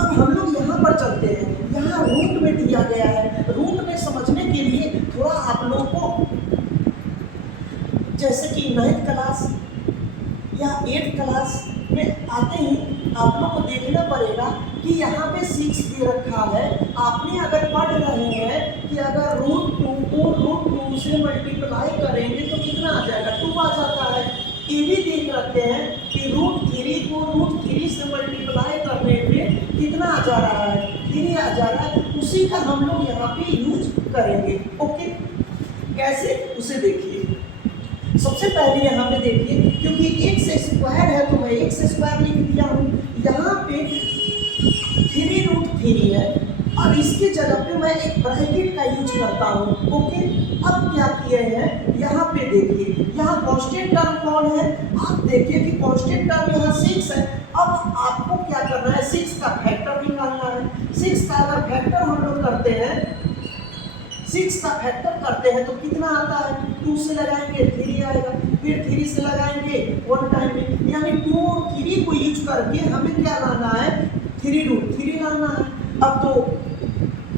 अब हम लोग यहाँ पर चलते हैं, यहाँ रूट में दिया गया है। रूट में समझने के लिए थोड़ा आप लोगों को जैसे कि 9th क्लास या 8th क्लास में आते ही आप लोग को देखना पड़ेगा कि यहाँ पे 6 दे रखा है। आपने अगर पढ़ रहे हैं कि अगर √2 को √2 से मल्टीप्लाई करेंगे तो कितना आ जाएगा, 2 आ जाता है। ये भी देख रखते हैं कि √3 को √3 से मल्टीप्लाई करने पे कितना आ जा रहा है, 3 आ जा रहा है। उसी का हम लोग यहाँ पे यूज करेंगे। ओके, कैसे उसे देखिए। सबसे पहले यहाँ पे देखिए, क्योंकि x² है तो मैं x² लिख दिया हूँ। यहाँ पे 3√3 है। अब इसके जगह पे मैं एक ब्रैकेट का यूज करता हूँ। ओके, अब क्या किए हैं, यहाँ पे देखिए, यहाँ कांस्टेंट टर्म कौन है, आप देखिए कि कांस्टेंट टर्म यहाँ 6 है। अब आपको क्या करना है, 6 का फैक्टर निकालना है। 6 का अगर फैक्टर हम लोग करते हैं, 6 का फैक्टर करते हैं तो कितना आता है, 2 से लगाएंगे 3 आएगा, फिर 3 से लगाएंगे 1 टाइम में, यानी 2 और 3 को यूज करके हमें क्या लाना है, 3√3 लाना है। अब तो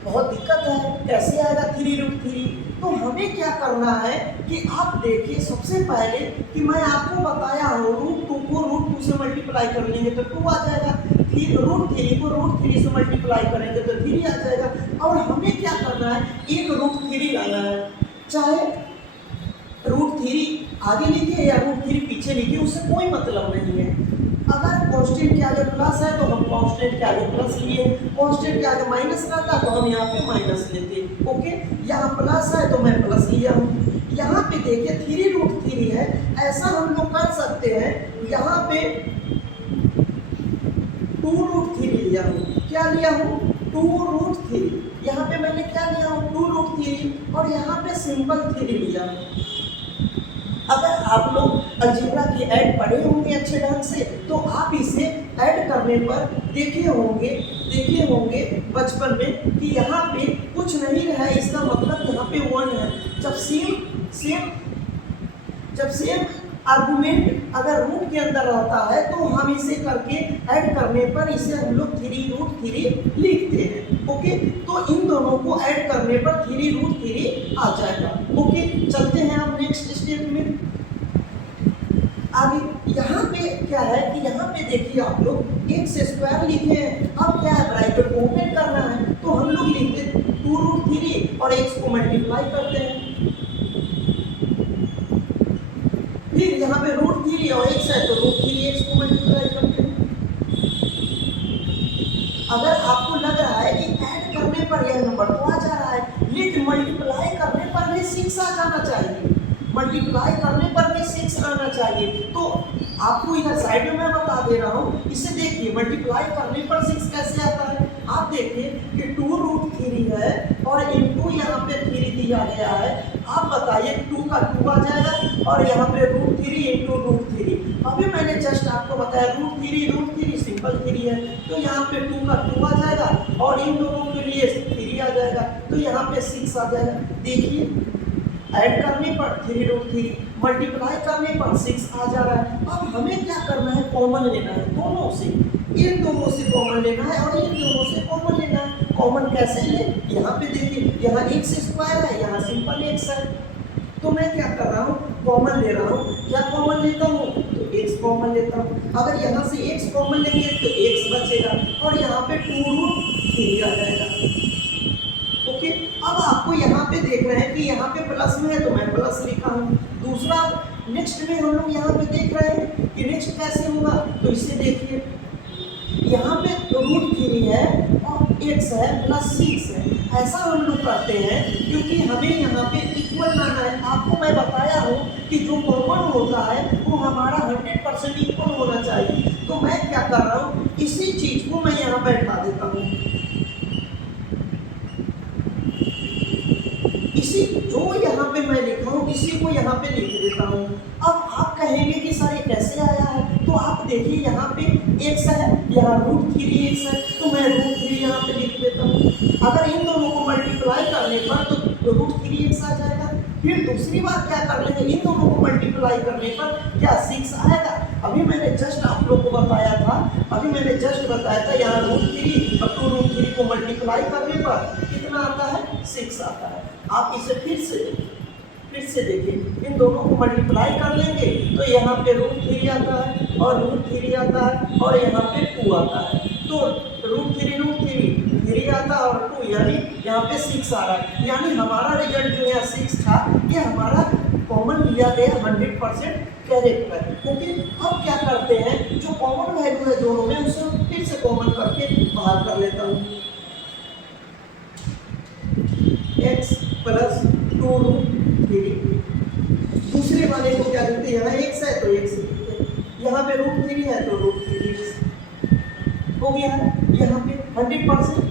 बहुत दिक्कत है, कैसे आएगा 3√3? तो हमें क्या करना है कि आप देखिए, सबसे पहले कि मैं आपको बताया हूँ √2 को √2 से मल्टीप्लाई कर लेंगे तो 2 आ जाएगा, फिर √3 को √3 से मल्टीप्लाई करेंगे तो 3 आ जाएगा। और हमें क्या करना है, एक √3 लाना है, चाहे √3 आगे लिखे या √3 पीछे लिखे, उससे कोई मतलब नहीं है। अगर कांस्टेंट के आगे प्लस है तो हम कांस्टेंट के आगे प्लस लिए, कांस्टेंट के आगे माइनस रहता तो हम यहाँ पे माइनस लेते। ओके, यहाँ प्लस है तो मैं प्लस लिया हूँ। यहाँ पे देखिए 3√3 है, ऐसा हम लोग कर सकते हैं, यहाँ पे 2√3 लिया हूँ। क्या लिया हूँ, 2√3। यहाँ पे मैंने क्या लिया हूँ, 2√3, और यहाँ पे सिंपल 3 लिया हूँ। अगर आप लोग अलजेब्रा की ऐड पढ़े होंगे अच्छे ढंग से तो आप इसे ऐड करने पर देखे होंगे बचपन में कि यहाँ पे कुछ नहीं रहा है, इसका मतलब यहाँ पे 1 है। जब सेम आर्गुमेंट अगर रूट के अंदर रहता है तो हम इसे करके ऐड करने पर इसे हम लोग 3√3 लिखते हैं। ओके, तो इन दोनों को ऐड करने पर 3√3 आ जाएगा। ओके, चलते हैं अब नेक्स्ट स्टेप में आगे। यहाँ पे क्या है कि यहाँ पे देखिए आप लोग x² लिखे हैं। अब क्या है, ब्रैकेट को ओपन करना है तो हम लोग लिखते 2√3 और x को मल्टीप्लाई करते हैं, फिर यहाँ पे √3 और x है तो √3x को मल्टीप्लाई करते हैं। अगर आपको लग रहा है कि ऐड करने पर यह नंबर तो आ जा रहा है, लेकिन मल्टीप्लाई करने पर भी 6 आ जाना चाहिए, मल्टीप्लाई करने पर भी 6 आना चाहिए। तो आपको इधर साइड में मैं बता दे रहा हूँ, इसे देखिए, मल्टीप्लाई करने पर 6 कैसे आता है। आप देखिए कि 2√3 है और इनटू यहाँ पे 3 दिया गया है। आप बताइए 2 का 2 आ जाएगा और यहाँ पे √3 इंटू √3। अभी मैंने जस्ट आपको बताया √3 सिंपल 3 है तो यहाँ पे 2 का 2 आ जाएगा और इन दोनों के लिए 3 आ जाएगा तो यहाँ पे 6 आ जाएगा। देखिए, ऐड करने पर 3√3, मल्टीप्लाई करने पर 6 आ जा रहा है। अब हमें क्या करना है, कॉमन लेना है दोनों से, इन दोनों से कॉमन लेना है और इन दोनों से कॉमन लेना है। कॉमन कैसे ले, यहाँ पे देखिए, यहाँ x² है, यहाँ सिंपल x है, तो मैं क्या कर रहा हूँ, कॉमन ले रहा हूँ। क्या कॉमन लेता हूँ, तो x कॉमन लेता हूँ। अगर यहाँ से x कॉमन लेंगे तो x बचेगा और यहाँ पे 2√3 आ जाएगा। ओके, अब आपको यहाँ पे देखना है कि यहाँ पे प्लस में है तो मैं प्लस लिखा हूँ। दूसरा नेक्स्ट में हम लोग यहाँ पे देख रहे हैं कि नेक्स्ट कैसे होगा, तो इसे देखिए, यहाँ पे √3 है और x है प्लस 6 है। ऐसा हम लोग करते हैं क्योंकि हमें यहाँ पे इक्वल लाना है। आपको मैं बताया हूँ कि जो कॉमन होता है वो हमारा 100% इक्वल होना चाहिए। तो मैं क्या कर रहा हूँ, इसी चीज को मैं यहाँ बैठा देता हूँ, इसी जो यहाँ पे मैं लिखा हूँ इसी को यहाँ पे लिख देता हूँ। अब आप कहेंगे कि सर ये कैसे आया है, तो आप देखिए यहाँ पे x है, यहाँ √3x है, तो मैं √3 यहाँ पे लिख देता हूँ। अगर इन दोनों को मल्टीप्लाई करने पर तो √3x आ जाएगा। फिर दूसरी बार क्या कर लेंगे, इन दोनों को मल्टीप्लाई करने पर क्या 6 आएगा। अभी मैंने जस्ट आप लोग को बताया था, अभी मैंने जस्ट बताया था यहाँ √3 और 2√3 को मल्टीप्लाई करने पर कितना आता है 6 आता है। आप इसे फिर से देखिए, इन दोनों को मल्टीप्लाई कर लेंगे तो यहाँ पे √3 आता है और √3 आता है और यहाँ पे 2 आता है। तो √3 आता है और 2 यानी यहाँ पे 6 आ रहा है। यानी हमारा रिजल्ट जो है 6 था, ये हमारा कॉमन लिया गया 100% करेक्ट है। क्योंकि अब क्या करते हैं, जो कॉमन वैल्यू है दोनों में उसे फिर से कॉमन करके बाहर कर लेता हूँ। x प्लस 2√3, दूसरे वाले को क्या लिखते हैं, यहाँ x है तो x लिखते हैं, यहाँ पे √3 है तो √3 हो गया है। यहाँ पे 100%